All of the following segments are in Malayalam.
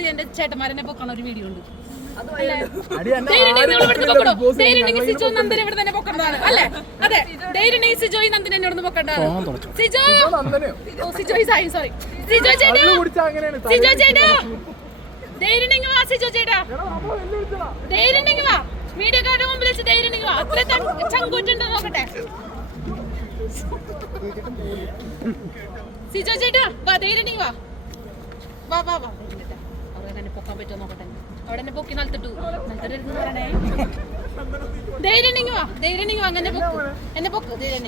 എന്നിട്ട് എന്റെ ചേട്ടന്മാരെന്നെ പൊക്കണ ഒരു വീഡിയോ ഉണ്ട്. മീഡിയക്കാരുടെ മുമ്പിൽ വെച്ച് ധൈര്യം അത്ര ചങ്കൂറ്റുണ്ടോ നോക്കട്ടെ. സിജോ ചേട്ടാ വാ, ധൈര്യം വാ വാ വാ വാ. അവിടെ തന്നെ പൊക്കാൻ പറ്റുമോ നോക്കട്ടെ. അവിടെ തന്നെ പൊക്കി നിലത്തിട്ടു പറയണേ. ധൈര്യം വാ, ധൈര്യം വാ. അങ്ങനെ പൊക്ക്, എന്നെ പൊക്ക്. ധൈര്യം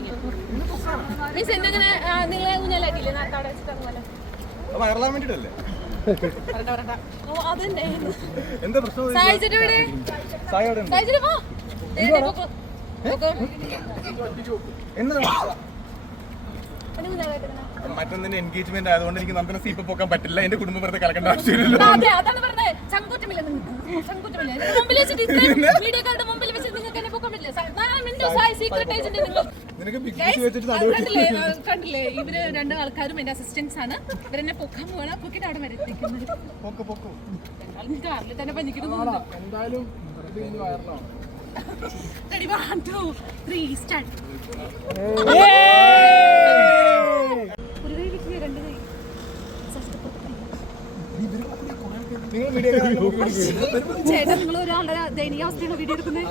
മീൻസ് എന്നെങ്ങനെ നിങ്ങളെ ഊഞ്ഞാലാക്കിയില്ലേ നേരത്തെ അവിടെ വെച്ചിട്ട്? അതുപോലെ മറ്റൊന്നിന്റെ എൻഗേജ്മെന്റ് ആയതുകൊണ്ട് എനിക്ക് നന്ദന സീപ്പ് പോക്കാൻ പറ്റില്ല. എന്റെ കുടുംബം വെറുതെ കലക്കേണ്ട ആവശ്യമില്ലല്ലോ. കണ്ടില്ലേ, ഇവര് രണ്ട് ആൾക്കാരും എന്റെ അസിസ്റ്റന്റ്സ് ആണ്. ഇവരെന്നെ പൊക്കാൻ പോകണം. പൊക്കിട്ട് അവിടെ വരെ കാറിൽ തന്നെ പഞ്ഞിക്കുന്നു. Ready, 1, 2, 3, start. ചേട്ടാ, നിങ്ങൾ ഒരാളുടെ ദയനീയാവസ്ഥയാണ് വീഡിയോ എടുക്കുന്നത്.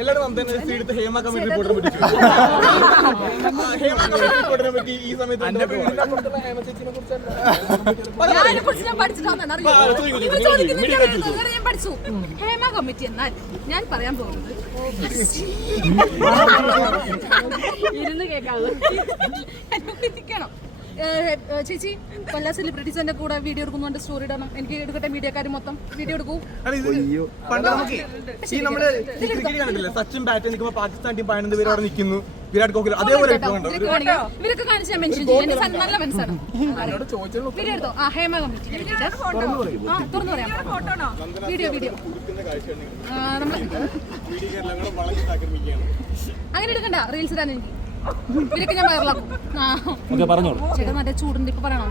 എല്ലാവരും ഹേമ കമ്മിറ്റി റിപ്പോർട്ടിനെ പറ്റി ഈ സമയത്ത് പഠിച്ചു. ഹേമ കമ്മിറ്റി എന്നാൽ ഞാൻ പറയാൻ പോകുന്നത് ഇരുന്ന് കേൾക്കാതെ ചേച്ചി, പല സെലിബ്രിറ്റീസിന്റെ കൂടെ വീഡിയോ എടുക്കുന്നുണ്ട്. സ്റ്റോറി ഇടണം. എനിക്ക് എടുക്കട്ടെ. മീഡിയക്കാർ മൊത്തം വീഡിയോ എടുക്കൂ. സച്ചിൻ ബാറ്റ് നിൽക്കുമ്പോൾ പാകിസ്ഥാൻ ടീം 11 പേര് അവിടെ നിൽക്കുന്നു. വിരാട് കോഹ്ലി അതേപോലെ ഇവരൊക്കെ കാണിച്ച് ഞാൻ മെൻഷൻ ചെയ്യും. എന്റെ നല്ല മനസ്സാണ്. വീഡിയോ എടുത്തോ. ഹേമ കമ്മിറ്റി തുറന്നു പറയാം. വീഡിയോ അങ്ങനെ എടുക്കണ്ട. റീൽസ് ഇടാൻ എനിക്ക് ഇവരൊക്കെ ഞാൻ വൈറലാക്കും. ചേട്ടാ നല്ല ചൂടുണ്ട്. ഇപ്പൊ പറയണോ?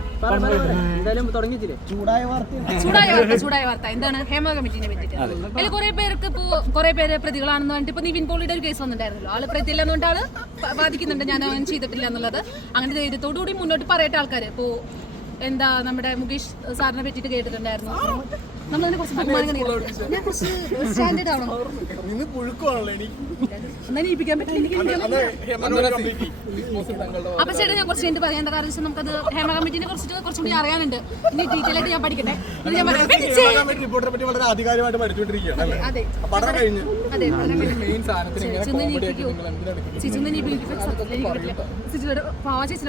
ചൂടായ വാർത്ത എന്താണ്? ഹേമ കമ്മിറ്റിനെ പറ്റിട്ട് അതിൽ കുറെ പേര് പ്രതികളാണെന്ന് പറഞ്ഞിട്ട് ഇപ്പൊ നിവിൻ പോളിയുടെ ഒരു കേസ് വന്നിട്ടുണ്ടായിരുന്നല്ലോ. ആള് പ്രതിയില്ലെന്നുകൊണ്ട് ആള് ബാധിക്കുന്നുണ്ട്. ഞാൻ അങ്ങനെ ചെയ്തിട്ടില്ല എന്നുള്ളത്. അങ്ങനെ ധൈര്യത്തോടുകൂടി മുന്നോട്ട് പറയട്ടെ ആൾക്കാര്. ഇപ്പോ എന്താ നമ്മുടെ മുകേഷ് സാറിനെ പറ്റിയിട്ട് കേട്ടിട്ടുണ്ടായിരുന്നു. നമ്മളതിനെ കുറച്ച് ബഹുമാനം ഞാൻ കുറച്ച് സ്റ്റാൻഡേർഡ് ആണോ നീപ്പിക്കാൻ പറ്റില്ല. അപ്പൊ ചേട്ടാ, ഞാൻ കുറച്ച് കഴിഞ്ഞിട്ട് പറയേണ്ട കാരണം വെച്ചാൽ നമുക്കത് ഹേമ കമ്മിറ്റിനെ കുറിച്ചിട്ട് കുറച്ചുകൂടി അറിയാനുണ്ട്. ഇനി ഡീറ്റെയിൽ ആയിട്ട് ഞാൻ പഠിക്കട്ടെ. അതെ ചേച്ചി പാവ ചേച്ചി